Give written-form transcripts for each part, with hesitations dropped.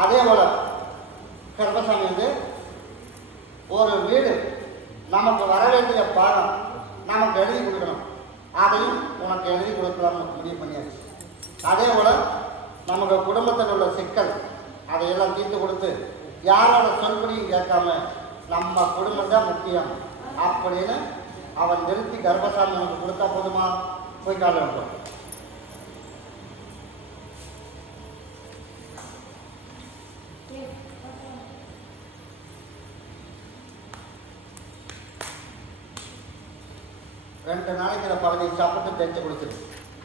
அதே போல் கர்ப்பசாமி வந்து ஒரு வீடு நமக்கு வர வேண்டிய பாடம் நமக்கு எழுதி கொடுக்கணும், அதையும் உனக்கு எழுதி கொடுக்கலாம்னு முடிவு பண்ணியாச்சு. அதே போல் நமக்கு குடும்பத்தில் உள்ள சிக்கல் அதையெல்லாம் தீர்த்து கொடுத்து யாரோட சொல்படியும் கேட்காம நம்ம குடும்பம் தான் முக்கியம் அப்படின்னு அவன் நிறுத்தி கர்ப்பசாமி நமக்கு கொடுத்தா போதுமா? போய் கால வேண்டும். ரெண்டு நாளைக்கு இந்த பழகை சாப்பிட்டு தெரிஞ்சு கொடுத்துரு.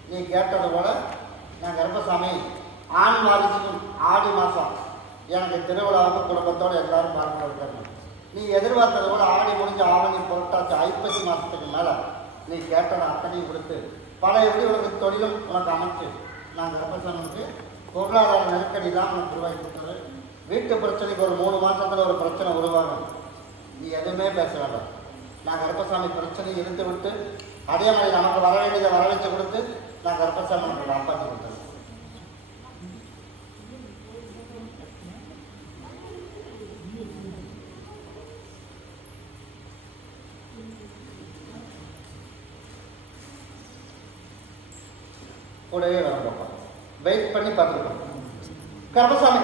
நீ கேட்டது போல நான் கர்ப்பசாமி ஆண் வாரிசுக்கும் ஆடி மாதம் எனக்கு திருவிழாவுக்கு குடும்பத்தோடு எல்லாரும் பார்க்க இருக்காங்க. நீ எதிர்பார்த்தது கூட ஆடி முடிஞ்சு ஆவணி புரட்டாச்சு ஐப்பசி மாதத்துக்கு மேலே நீ கேட்டதை அத்தனையும் கொடுத்து பழைய எப்படி உனக்கு தொழிலும் உனக்கு அமைச்சு நான் கர்ப்பசாமிக்கு பொருளாதார நெருக்கடி தான் உனக்கு உருவாக்கி கொடுத்தது. வீட்டு பிரச்சனைக்கு ஒரு 3 மாதத்தில் ஒரு பிரச்சனை உருவாகும். நீ எதுவுமே பேச வேண்டாம். நான் கர்ப்பசாமி பிரச்சனை இருந்து விட்டு அதே மாதிரி நமக்கு வர வேண்டியதை வர வச்சு கொடுத்து நான் கர்ப்பசாமி நமக்கு காப்பாற்றி கொடுத்தேன். கூடவே வர பார்ப்போம். வெயிட் பண்ணி பார்த்துருக்கோம். கர்ப்பசாமி